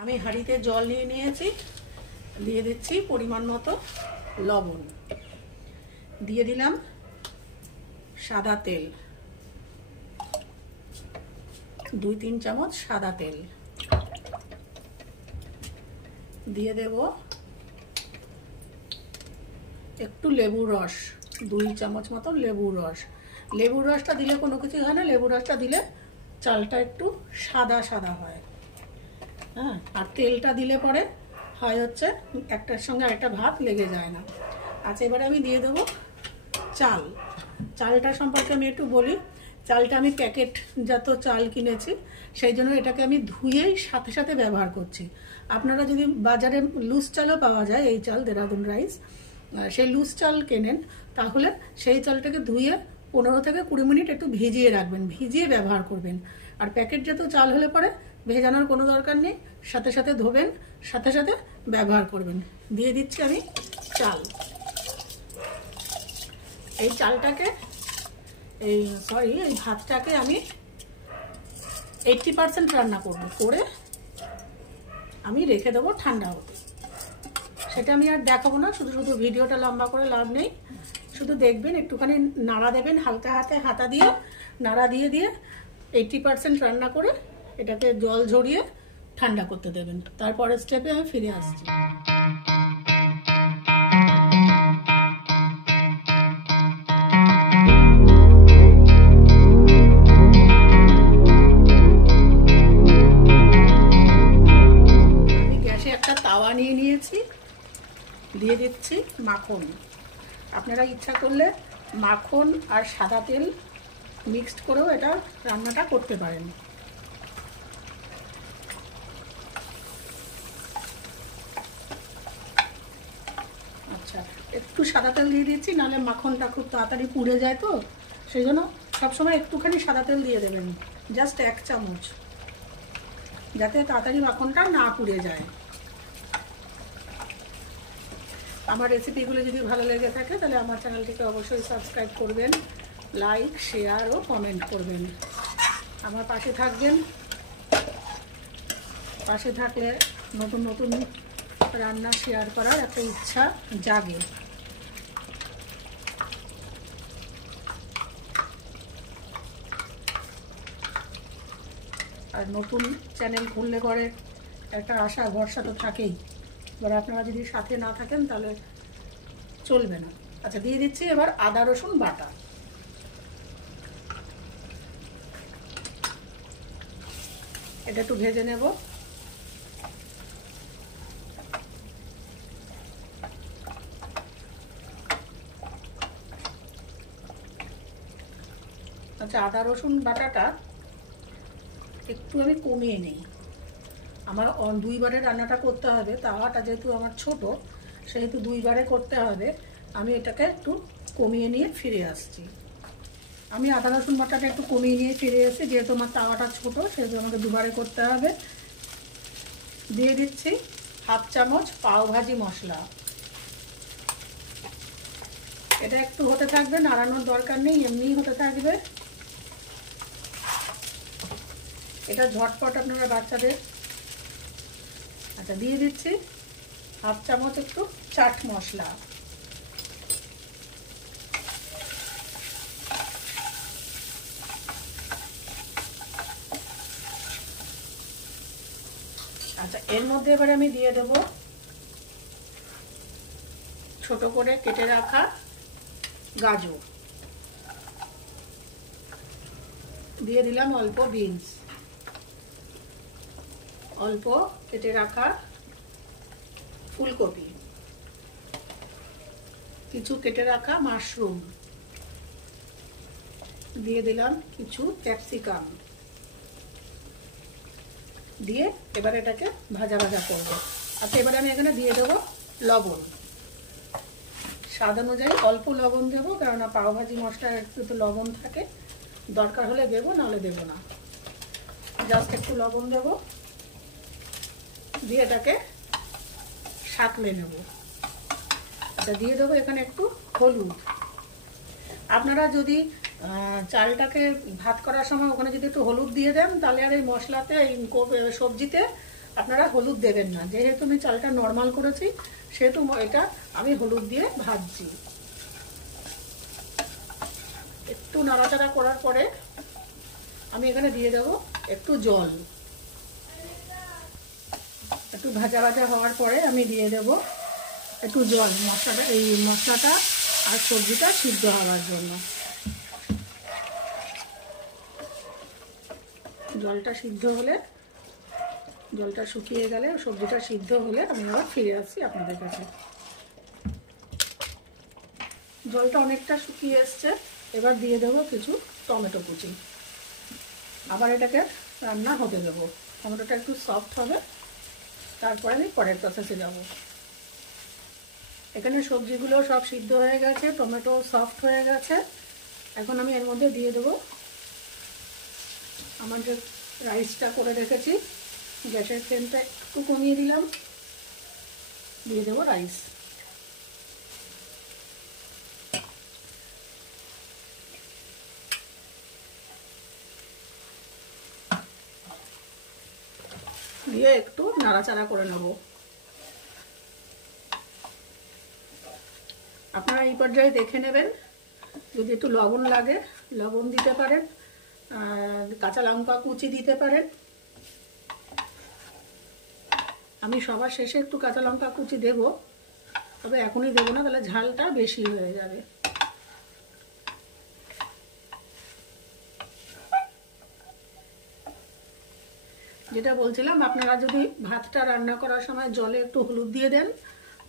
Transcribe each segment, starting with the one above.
আমি হাঁড়িতে জল নিয়ে নিয়েছি, দিয়ে দিচ্ছি পরিমাণ মতো লবণ, দিয়ে দিলাম সাদা তেল, 2-3 চামচ সাদা তেল, দিয়ে দেব একটু লেবুর রস, 2 চামচ মতো লেবুর রস। লেবুর রসটা দিলে কোনো কিছু হয় না, লেবুর রসটা দিলে চালটা একটু সাদা সাদা হয়। হ্যাঁ, আর তেলটা দিলে পরে হয় হচ্ছে একটার সঙ্গে আরেকটা ভাত লেগে যায় না। আচ্ছা, এবারে আমি দিয়ে দেবো চাল। চালটা সম্পর্কে আমি একটু বলি। চালটা আমি প্যাকেটজাত চাল কিনেছি, সেই জন্য এটাকে আমি ধুয়েই সাথে সাথে ব্যবহার করছি। আপনারা যদি বাজারে লুজ চালও পাওয়া যায়, এই চাল দেরাদুন রাইস, সেই লুজ চাল কেনেন, তাহলে সেই চালটাকে ধুয়ে 15 থেকে 20 মিনিট একটু ভিজিয়ে রাখবেন, ভিজিয়ে ব্যবহার করবেন। আর প্যাকেটজাত চাল হলে পরে ভেজানোর কোনো দরকার নেই, সাথে সাথে ধোবেন, সাথে সাথে ব্যবহার করবেন। দিয়ে দিচ্ছি আমি চাল। এই চালটাকে এই ভাতটাকে আমি 80% রান্না করব, করে আমি রেখে দেবো ঠান্ডা হতে। সেটা আমি আর দেখাবো না, শুধু শুধু ভিডিওটা লম্বা করে লাভ নেই। শুধু দেখবেন, একটুখানি নাড়া দেবেন, হালকা হাতা দিয়ে নাড়া দিয়ে 80% রান্না করে এটাকে জল ঝরিয়ে ঠান্ডা করতে দেবেন। তারপরের স্টেপে আমি ফিরে আসছি। আমি গ্যাসে একটা তাওয়া নিয়ে নিয়েছি, দিয়ে দিচ্ছি মাখন। আপনারা ইচ্ছা করলে মাখন আর সাদা তেল মিক্সড করেও এটা রান্নাটা করতে পারেন। আচ্ছা, একটু সাদা তেল দিয়ে দিচ্ছি, নাহলে মাখনটা খুব তাড়াতাড়ি পুড়ে যায়, তো সেই জন্য সবসময় একটুখানি সাদা তেল দিয়ে দেবেন, জাস্ট 1 চামচ, যাতে তাড়াতাড়ি মাখনটা না পুড়ে যায়। আমার রেসিপিগুলো যদি ভালো লেগে থাকে তাহলে আমার চ্যানেলটিকে অবশ্যই সাবস্ক্রাইব করবেন, লাইক, শেয়ার ও কমেন্ট করবেন। আমার পাশে থাকবেন। পাশে থাকলে নতুন নতুন রান্না শেয়ার করার একটা ইচ্ছা জাগে। আর নতুন চ্যানেল খুললে পরে একটা আশা ভরসা তো থাকেই, এবার আপনারা যদি সাথে না থাকেন তাহলে চলবে না। আচ্ছা, দিয়ে দিচ্ছি এবার আদা রসুন বাটা। এটা একটু ভেজে নেব। আচ্ছা, আদা রসুন বাটাটা একটু আমি কমিয়ে নিই। আমার 2 বারে রান্নাটা করতে হবে, তাওয়াটা যেহেতু আমার ছোট, সেহেতু 2 বারে করতে হবে। আমি এটাকে একটু কমিয়ে নিয়ে ফিরে আসছি। আমি আদা রসুন বাটাটা একটু কমিয়ে নিয়ে ফিরে এসেছি, যেহেতু আমার তাওয়াটা ছোট, সেহেতু আমাকে 2 বারে করতে হবে। দিয়ে দিচ্ছি 1/2 চামচ পাওভাজি মশলা। এটা একটু হতে থাকবে, নাড়ানোর দরকার নেই, এমনিই হতে থাকবে। এটা ঝটপট আপনারা বাচ্চাদের। আচ্ছা, দিয়ে দিচ্ছি 1/2 চামচ একটু চাট মশলা। আচ্ছা, এর মধ্যে এবারে আমি দিয়ে দেব ছোট করে কেটে রাখা গাজর, দিয়ে দিলাম অল্প বিনস, অল্প কেটে রাখা ফুলকপি, কিছু কেটে রাখা মাশরুম, দিয়ে দিলাম কিছু ক্যাপসিকাম, দিয়ে এবার এটাকে ভাজা ভাজা করব। আচ্ছা, এবারে আমি এখানে দিয়ে দেবো লবণ। স্বাদ অনুযায়ী অল্প লবণ দেবো, কেননা পাওভাজি মশলায় একটু তো লবণ থাকে, দরকার হলে দেবো, নাহলে দেবো না। জাস্ট একটু লবণ দেবো, দিয়ে এটাকে সাঁতলে নেব। আচ্ছা, দিয়ে দেবো এখানে একটু হলুদ। আপনারা যদি চালটাকে ভাত করার সময় ওখানে যদি একটু হলুদ দিয়ে দেন, তাহলে আর এই মশলাতে, এই সবজিতে আপনারা হলুদ দেবেন না, যেহেতু আমি চালটা নর্মাল করেছি সেহেতু এটা আমি হলুদ দিয়ে ভাজছি। একটু নাড়াচাড়া করার পরে আমি এখানে দিয়ে দেবো একটু জল। একটু ভাজা ভাজা হওয়ার পরে আমি দিয়ে দেব একটু জল, মশলাটা এই মশলাটা আর সবজিটা সিদ্ধ হওয়ার জন্য। জলটা সিদ্ধ হলে, জলটা শুকিয়ে গেলে, সবজিটা সিদ্ধ হলে আমি আবার ফিরে আসছি আপনাদের কাছে। জলটা অনেকটা শুকিয়ে এসছে, এবার দিয়ে দেবো কিছু টমেটো কুচি। আবার এটাকে রান্না হতে দেবো, টমেটোটা একটু সফট হবে, তারপরে আমি পরের প্রসেসে যাব। এখানে সবজিগুলো সব সিদ্ধ হয়ে গেছে, টমেটো সফট হয়ে গেছে। এখন আমি এর মধ্যে দিয়ে দেবো আমার যে রাইসটা করে রেখেছি। গ্যাসের ফ্লেমটা একটু কমিয়ে দিলাম, দিয়ে দেবো রাইস। দিয়ে একটু নাড়াচাড়া করে নেব। আপনারা এই পর্যায়ে দেখে নেবেন, যদি একটু লবণ লাগে লবণ দিতে পারেন, কাঁচা লঙ্কা কুচি দিতে পারেন। আমি সবার শেষে একটু কাঁচা লঙ্কা কুচি দেব, তবে এখনই দেবো না, তাহলে ঝালটা বেশি হয়ে যাবে। যেটা বলছিলাম, আপনারা যদি ভাতটা রান্না করার সময় জলে একটু হলুদ দিয়ে দেন,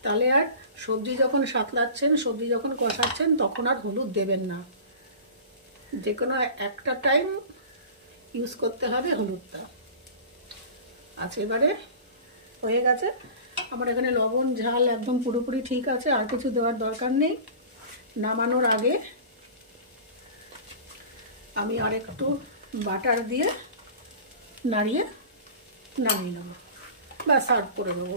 তাহলে আর সবজি যখন সাঁতলাচ্ছেন, সবজি যখন কষাচ্ছেন, তখন আর হলুদ দেবেন না। যে কোনো একটা টাইম ইউজ করতে হবে হলুদটা। আচ্ছা, এবারে হয়ে গেছে আমার। এখানে লবণ ঝাল একদম পুরোপুরি ঠিক আছে, আর কিছু দেওয়ার দরকার নেই। নামানোর আগে আমি আর একটু বাটার দিয়ে নাড়িয়ে নামিয়ে নেব বা সার্ভ করে নেব।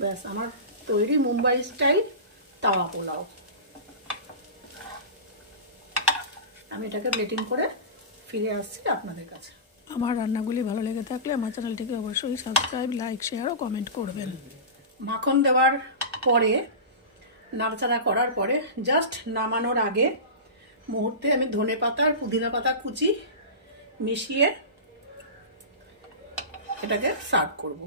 ব্যাস, আমার তৈরি মুম্বাই স্টাইল তাওয়া পোলাও। আমি এটাকে প্লেটিং করে ফিরে আসছি আপনাদের কাছে। আমার রান্নাগুলি ভালো লেগে থাকলে আমার চ্যানেলটিকে অবশ্যই সাবস্ক্রাইব, লাইক, শেয়ার ও কমেন্ট করবেন। মাখন দেওয়ার পরে, নাড়াচাড়া করার পরে, জাস্ট নামানোর আগে মুহূর্তে আমি ধনেপাতা আর পুদিনা পাতা কুচি মিশিয়ে এটাকে সার্ভ করব।